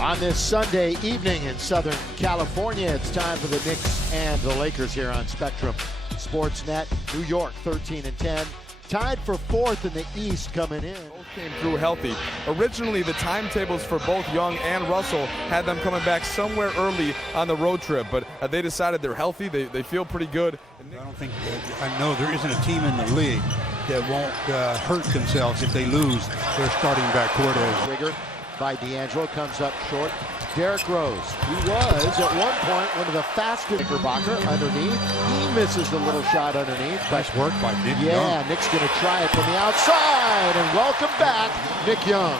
On this Sunday evening in Southern California, it's time for the Knicks and the Lakers here on Spectrum Sportsnet. New York 13-10, tied for fourth in the East coming in. Both came through healthy. Originally, the timetables for both Young and Russell had them coming back somewhere early on the road trip, but they decided they're healthy. They feel pretty good. I don't think, I know there isn't a team in the league that won't hurt themselves if they lose their starting backcourt. Trigger by D'Angelo comes up short. Derrick Rose, who was at one point one of the fastest. Knickerbocker underneath. He misses the little shot underneath. Nice work by Nick Young. Yeah, Nick's going to try it from the outside. And welcome back, Nick Young.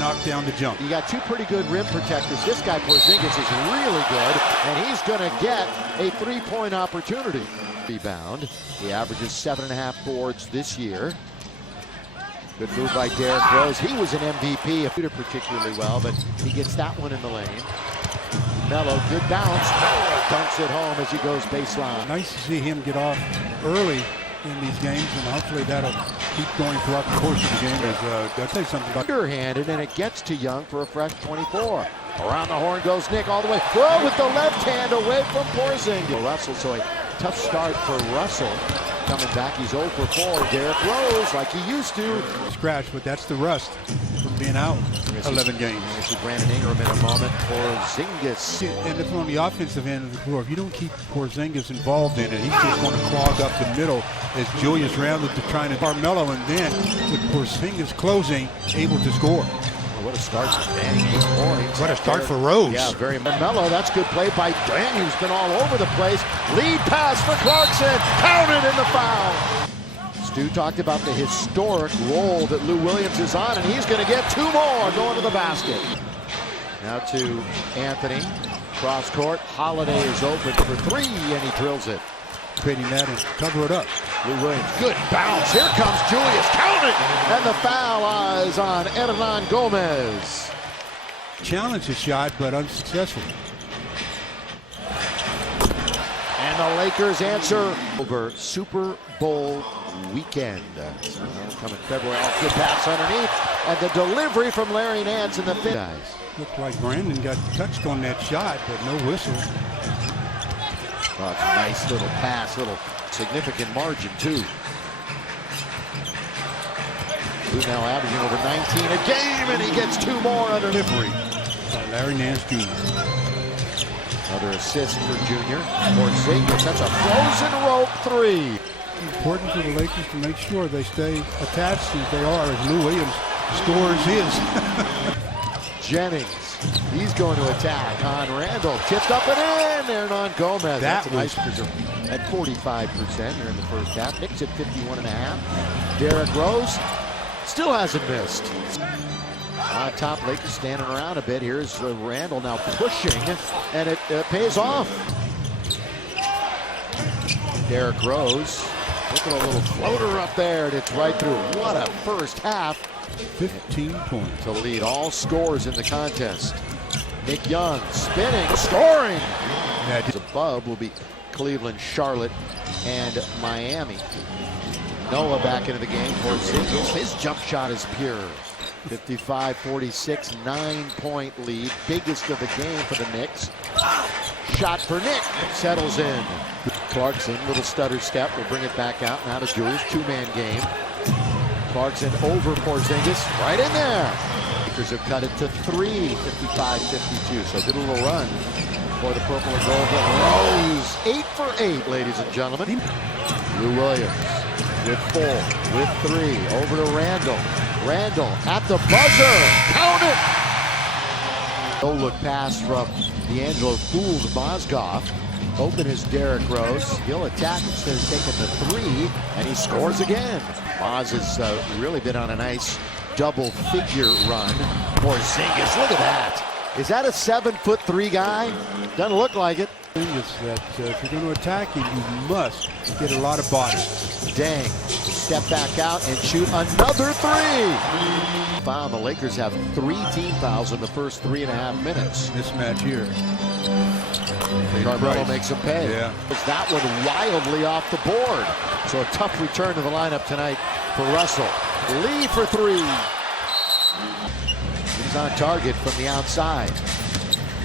Knocked down the jump. You got two pretty good rim protectors. This guy, Porzingis, is really good. And he's going to get a three-point opportunity. Rebound. He averages 7.5 boards this year. Good move by Derrick Rose. He was an MVP, particularly well, but he gets that one in the lane. Melo, good bounce. Dunks it home as he goes baseline. Nice to see him get off early in these games, and hopefully that'll keep going throughout the course of the game. I'll tell you something about underhanded, and it gets to Young for a fresh 24. Around the horn goes Nick all the way. Well, with the left hand away from Porzingis. Russell, so a tough start for Russell. Coming back, he's 0 for 4. Derrick Rose, like he used to. Scratch, but that's the rust from being out 11 games. We'll see Brandon Ingram in a moment. Porzingis. And if on the offensive end of the floor, if you don't keep Porzingis involved in it, he's just going to clog up the middle as Julius Randle to trying to Carmelo, and then with Porzingis closing, able to score. What a start for Danny, 8 points. What a start for Rose. Yeah, very Melo. That's good play by Dan, who's been all over the place. Lead pass for Clarkson. Counted in the foul. Stu talked about the historic role that Lou Williams is on, and he's going to get 2 more going to the basket. Now to Anthony. Cross court. Holiday is open for 3, and he drills it. Creating that and cover it up. Lou Williams, good bounce. Here comes Julius, count it! And the foul is on Hernan Gomez. Challenged his shot, but unsuccessful. And the Lakers answer over Super Bowl weekend. Coming February, good pass underneath. And the delivery from Larry Nance in the fifth. Guys. Looked like Brandon got touched on that shot, but no whistle. Oh, it's a nice little pass, little significant margin too. Who's now averaging over 19 a game, and he gets 2 more under delivery. Larry Nance Jr. Another assist for Junior. Porzingis, that's a frozen rope 3. Important for the Lakers to make sure they stay attached as they are as Lou Williams scores his. Jennings, he's going to attack on Randall. Tipped up and in. Hernan Gomez. That's a nice at 45% here in the first half. Knicks at 51.5. Derrick Rose still hasn't missed. On top, Lakers standing around a bit. Here's Randall now pushing, and it pays off. Derrick Rose, look at a little floater up there, and it's right through. What a first half. 15 points to lead all scores in the contest. Nick Young spinning, scoring. Above will be Cleveland, Charlotte, and Miami. Noah back into the game for Porzingis. His jump shot is pure. 55-46, 9-point lead. Biggest of the game for the Knicks. Shot for Nick. Settles in. Clarkson, little stutter step. Will bring it back out. Now to Julius. 2-man game. Clarkson over Porzingis. Right in there. Lakers have cut it to 3. 55-52. So did a little run for the purple and gold. Rose. 8 for 8, ladies and gentlemen. Lou Williams with 4, with 3. Over to Randall. Randall at the buzzer. Count it! No-look pass from D'Angelo fools Mozgov. Open is Derrick Rose. He'll attack instead of taking the 3, and he scores again. Moz has really been on a nice double-figure run. Porzingis, look at that. Is that a 7'3" guy? Doesn't look like it. Thing is that if you're going to attack him, you must get a lot of body. Dang. Step back out and shoot another 3. Foul. The Lakers have 3 team fouls in the first 3.5 minutes. Mismatch here. Carmelo makes him pay. Yeah. That one wildly off the board. So a tough return to the lineup tonight for Russell. Lee for 3. He's on target from the outside.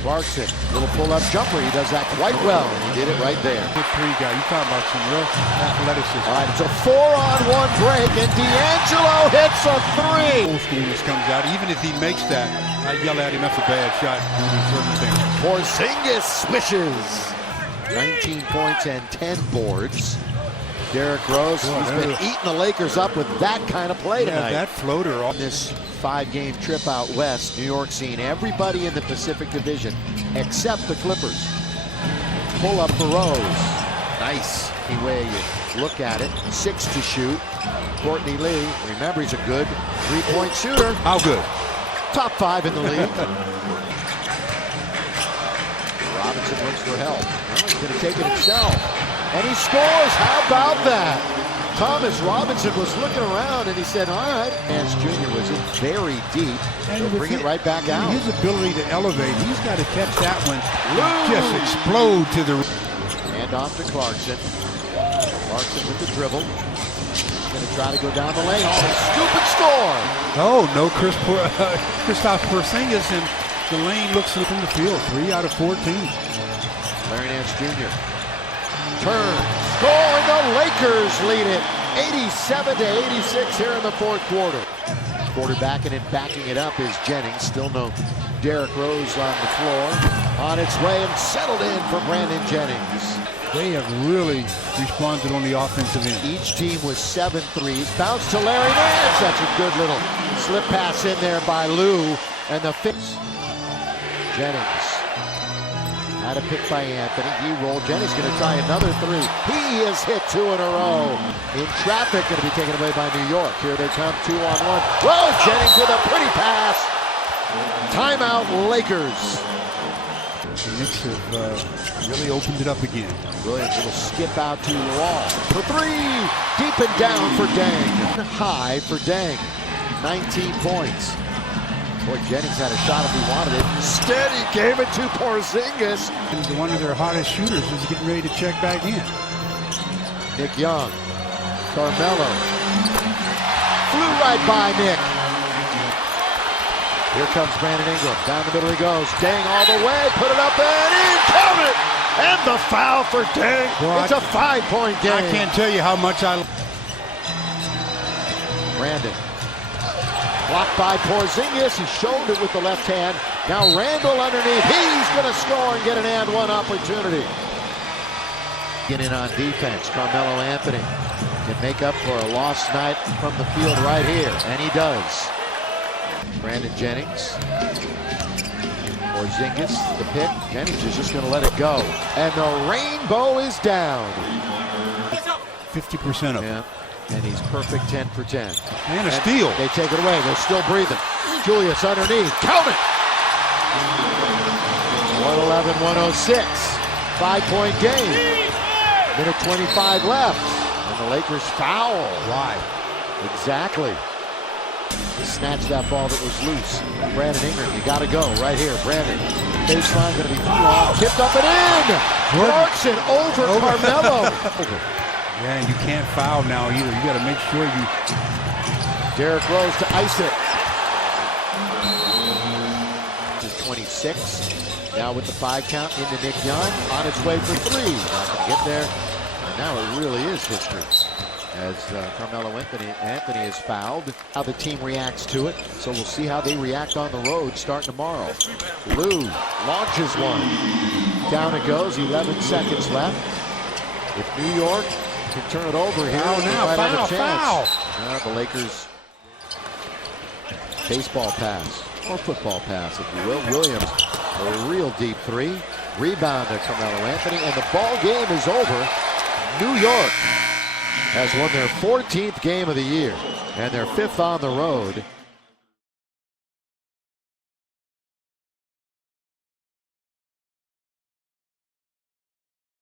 Clarkson, little pull-up jumper. He does that quite well. He did it right there. Good three guy. You talking about some real athleticism. All right, it's a 4-on-1 break, and D'Angelo hits a three. Old schoolness comes out. Even if he makes that, I yell at him, that's a bad shot under circumstances. Porzingis swishes. 19 points and 10 boards. Derrick Rose has been eating the Lakers up with that kind of play tonight. That floater. On this 5-game trip out west, New York seeing everybody in the Pacific Division except the Clippers. Pull up for Rose. Nice. Anyway, you look at it. 6 to shoot. Courtney Lee, remember he's a good 3-point shooter. How good? Top 5 in the league. Robinson looks for help. Well, he's going to take it himself. And he scores. How about that? Thomas Robinson was looking around and he said, all right. Nance Jr. was in very deep. And he'll bring it right back out. His ability to elevate, he's got to catch that one. Just explode to the... Hand off to Clarkson. Clarkson with the dribble. He's going to try to go down the lane. Oh, scoop and score. Oh, no Kristaps Porzingis, and the lane looks from the field. 3 out of 14. Larry Nance Jr. Turn, score, and the Lakers lead it 87-86 here in the fourth quarter. Quarterbacking and backing it up is Jennings. Still no Derrick Rose on the floor. On its way and settled in for Brandon Jennings. They have really responded on the offensive end. Each team with 7 threes. Bounce to Larry Nance. That's a good little slip pass in there by Lou. And the fix. Jennings. Had a pick by Anthony. He rolled. Jennings going to try another 3. He has hit 2 in a row. In traffic, going to be taken away by New York. Here they come, 2-on-1. Whoa, Jennings with a pretty pass. Timeout, Lakers. The Knicks have really opened it up again. Williams will skip out to Wall for 3. Deep and down for Deng. High for Deng. 19 points. Boy, Jennings had a shot if he wanted it. Steady gave it to Porzingis. And one of their hottest shooters is getting ready to check back in. Nick Young. Carmelo. Flew right by Nick. Here comes Brandon Ingram. Down the middle he goes. Deng all the way. Put it up and in. Count it! And the foul for Deng. It's a 5-point game. I can't tell you how much I... Brandon. Blocked by Porzingis. He showed it with the left hand. Now Randall underneath. He's going to score and get an and-one opportunity. Get in on defense. Carmelo Anthony can make up for a lost night from the field right here. And he does. Brandon Jennings. Porzingis, the pick. Jennings is just going to let it go. And the rainbow is down. 50% of it. Yeah. And he's perfect 10 for 10. And a steal. They take it away. They're still breathing. Julius underneath. Count it! 111-106. 5-point game. Minute 25 left. And the Lakers foul. Why? Exactly. Snatched that ball that was loose. Brandon Ingram, you got to go right here. Brandon. Baseline going to be too long. Tipped up and in. Clarkson over Carmelo. Yeah, and you can't foul now either. You got to make sure you... Derrick Rose to ice it. This is 26. Now with the 5 count into Nick Young. On its way for 3. Not going to get there. And now it really is history. As Carmelo Anthony is fouled. How the team reacts to it. So we'll see how they react on the road starting tomorrow. Lou launches one. Down it goes. 11 seconds left. If New York can turn it over here, foul. The Lakers baseball pass, or football pass, if you will. Williams, a real deep 3. Rebound to Carmelo Anthony, and the ball game is over. New York has won their 14th game of the year, and their 5th on the road.